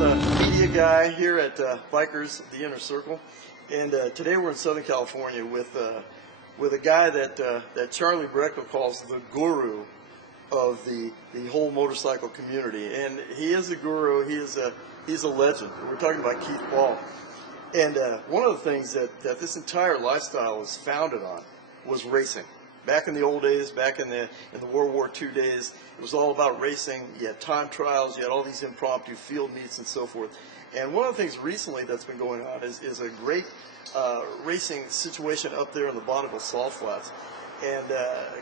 the media guy here at Bikers, the Inner Circle, and today we're in Southern California with a guy that Charlie Breckel calls the guru of the whole motorcycle community, and he is a guru. He's a legend. We're talking about Keith Paul, and one of the things that this entire lifestyle is founded on was racing. Back in the old days, back in the World War II days, it was all about racing. You had time trials, you had all these impromptu field meets and so forth. And one of the things recently that's been going on is a great racing situation up there in the Bonneville Salt Flats. And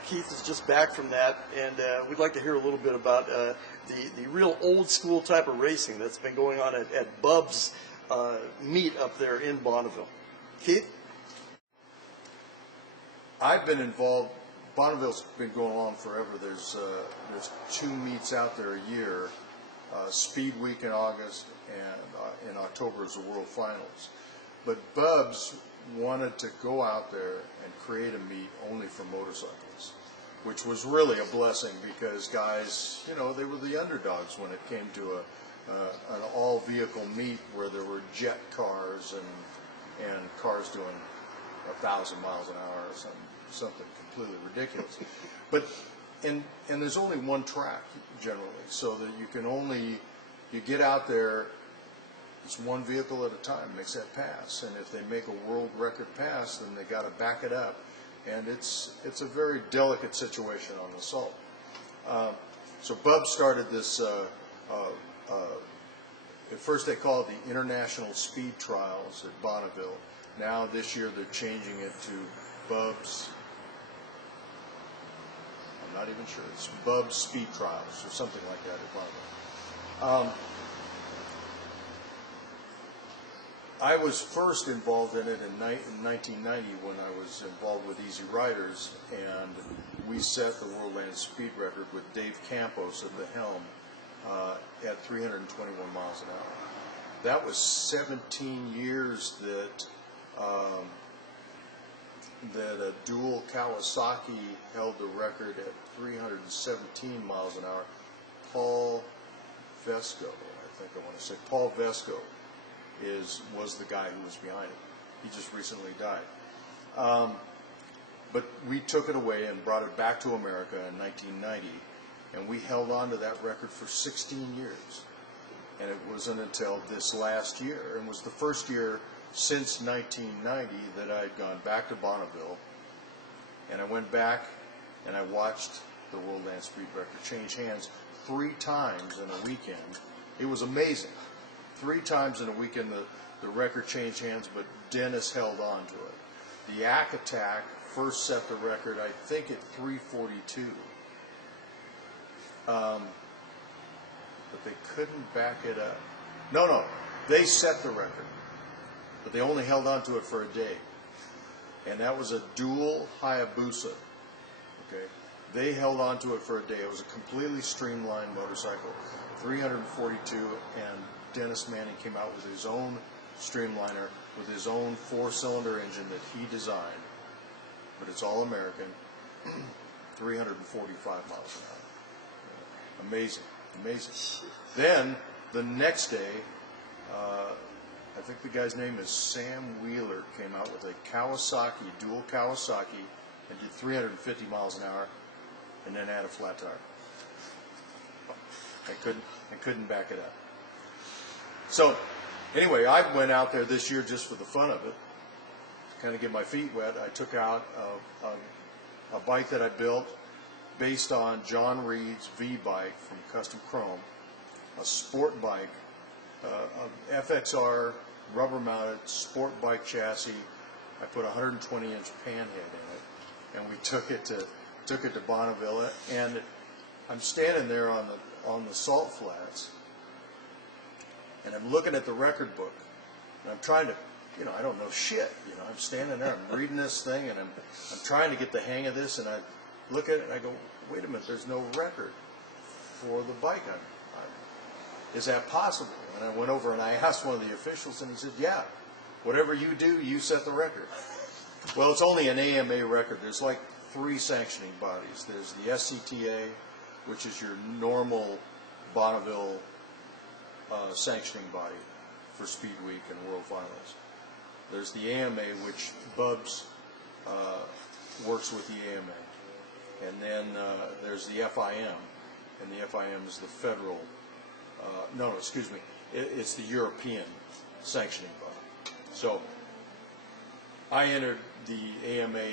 Keith is just back from that, and we'd like to hear a little bit about the real old school type of racing that's been going on at Bub's meet up there in Bonneville. Keith? I've been involved. Bonneville's been going on forever. There's 2 meets out there a year, Speed Week in August, and in October is the World Finals. But Bub's wanted to go out there and create a meet only for motorcycles, which was really a blessing because guys, you know, they were the underdogs when it came to an all-vehicle meet where there were jet cars and cars doing 1,000 miles an hour or something completely ridiculous. But and there's only one track generally, so that you get out there. It's one vehicle at a time makes that pass, and if they make a world record pass, then they got to back it up, and it's a very delicate situation on the salt. So Bub started this. At first they called it the International Speed Trials at Bonneville. Now this year they're changing it to Bub's. I'm not even sure. It's Bub's Speed Trials or something like that at Bonneville. I was first involved in it in 1990 when I was involved with Easy Riders, and we set the World Land Speed record with Dave Campos at the helm at 321 miles an hour. That was 17 years that a dual Kawasaki held the record at 317 miles an hour. Paul Vesco, Paul Vesco was the guy who was behind it. He just recently died. But we took it away and brought it back to America in 1990, and we held on to that record for 16 years. And it wasn't until this last year, and was the first year since 1990 that I had gone back to Bonneville, and I went back and I watched the World Land Speed record change hands 3 times in a weekend. It was amazing. 3 times in a weekend the record changed hands, but Dennis held on to it. The Yak Attack first set the record, I think, at 342. But they couldn't back it up. No, they set the record, but they only held on to it for a day. And that was a dual Hayabusa. Okay, they held on to it for a day. It was a completely streamlined motorcycle, 342, and Dennis Manning came out with his own streamliner with his own 4-cylinder engine that he designed, but it's all American, 345 miles an hour. Amazing. Then the next day, I think the guy's name is Sam Wheeler, came out with a Kawasaki, dual Kawasaki, and did 350 miles an hour, and then had a flat tire. I couldn't back it up. So, anyway, I went out there this year just for the fun of it, kind of get my feet wet. I took out a bike that I built based on John Reed's V-bike from Custom Chrome, a sport bike, a FXR rubber-mounted sport bike chassis. I put a 120-inch panhead in it, and we took it to Bonneville, and I'm standing there on the salt flats, and I'm looking at the record book, and I'm trying to, I don't know shit, I'm standing there, I'm reading this thing, and I'm trying to get the hang of this, and I look at it, and I go, wait a minute, there's no record for the bike. Is that possible? And I went over and I asked one of the officials, and he said, yeah, whatever you do, you set the record. Well, it's only an AMA record. There's like 3 sanctioning bodies. There's the SCTA, which is your normal Bonneville sanctioning body for Speed Week and World Finals. There's the AMA, which Bubs works with the AMA. And then there's the FIM, and the FIM is the federal, it's the European sanctioning body. So I entered the AMA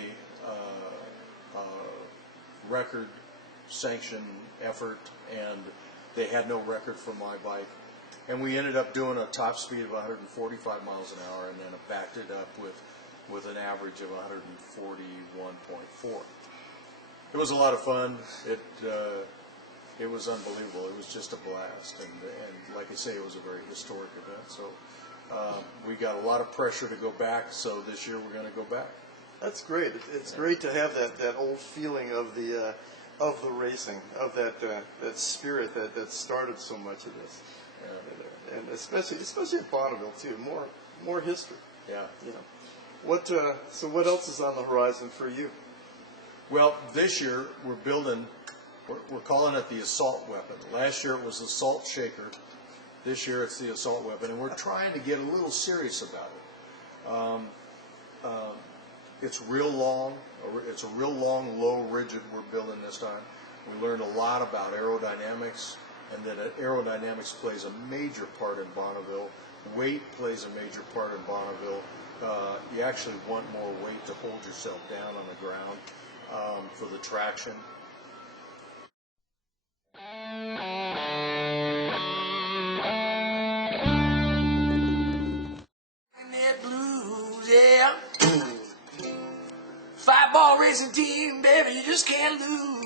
record sanction effort, and they had no record for my bike. And we ended up doing a top speed of 145 miles an hour, and then backed it up with an average of 141.4. It was a lot of fun. It was unbelievable. It was just a blast, and like I say, it was a very historic event. So we got a lot of pressure to go back. So this year we're going to go back. That's great. It's great to have that old feeling of the racing, of that spirit that started so much of this, and especially at Bonneville too. More history. Yeah. You know, so what else is on the horizon for you? Well, this year we're calling it the assault weapon. Last year it was the salt shaker. This year it's the assault weapon, and we're trying to get a little serious about it. It's real long. It's a real long, low rigid we're building this time. We learned a lot about aerodynamics, and that aerodynamics plays a major part in Bonneville. Weight plays a major part in Bonneville. You actually want more weight to hold yourself down on the ground for the traction. Blues, yeah. 5-ball racing team, baby, you just can't lose.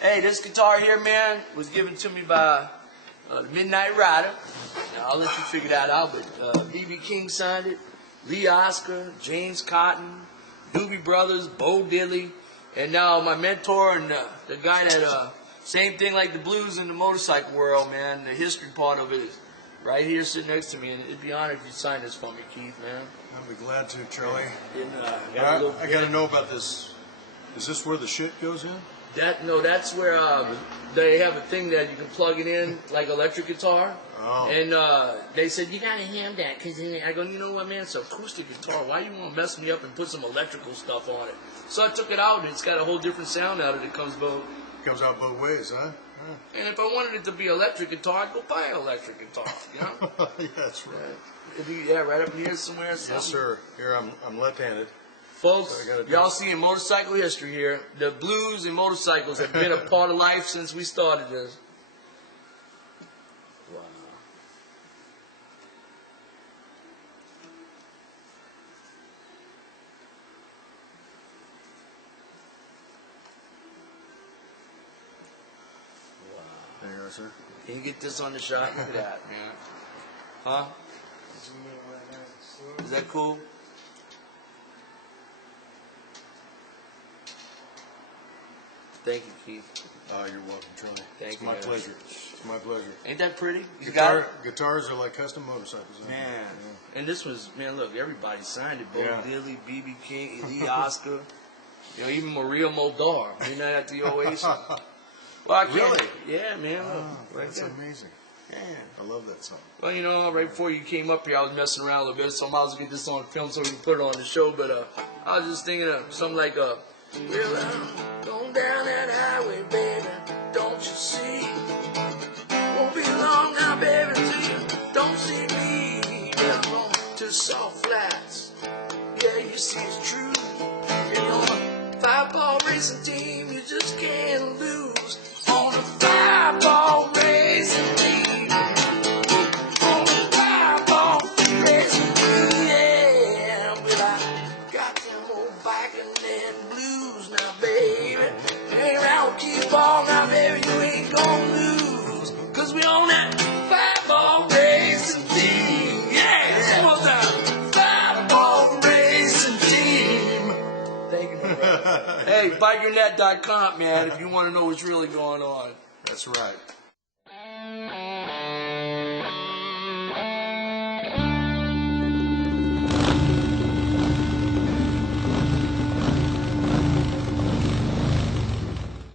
Hey, this guitar here, man, was given to me by the Midnight Rider. Now, I'll let you figure that out, but B.B. King signed it, Lee Oscar, James Cotton, Doobie Brothers, Bo Diddley, and now my mentor and the guy that, same thing like the blues in the motorcycle world, man, the history part of it is right here sitting next to me, and it'd be honored if you sign this for me, Keith, man. I'll be glad to, Charlie. And, I got to know about this. Is this where the shit goes in? That's where they have a thing that you can plug it in like electric guitar. Oh. And they said, you gotta have that, because I go, you know what, man, it's an acoustic guitar. Why you want to mess me up and put some electrical stuff on it? So I took it out, and it's got a whole different sound out of it. It comes out both ways, huh? And if I wanted it to be electric guitar, I'd go buy an electric guitar, you know? Yeah, that's right. Right up here somewhere. Yes, sir. Here, I'm left-handed. Folks, y'all seeing motorcycle history here. The blues and motorcycles have been a part of life since we started this. Wow. There you go, sir. Can you get this on the shot? Look at that, man. Huh? Is that cool? Thank you, Keith. You're welcome, Charlie. Thank you, my man. pleasure. It's my pleasure. Ain't that pretty? You got it? Guitars are like custom motorcycles. Man. Yeah. And this was, man, look, everybody signed it. Bo Diddley, B.B. King, Lee Oscar, even Maria Moldar. You're not at the Oasis. Well, I can't. Really? Yeah, man. Look, right that's there. amazing. Man. I love that song. Well, you know, right before you came up here, I was messing around a little bit, so I might as well get this on film so we can put it on the show. But I was just thinking of something like, well, I'm going down that highway, baby, don't you see? Won't be long now, baby, till you don't see me. Down on to Salt Flats, yeah, you see it's true. You're on a 5-ball racing team, you just can't lose. On a 5-ball racing team. Ball now, baby, you ain't gonna lose. Cause we on that 5-ball racing team. Yeah, one more time. 5-ball racing team. Thank you, my brother. Hey, bikernet.com, man, if you want to know what's really going on. That's right.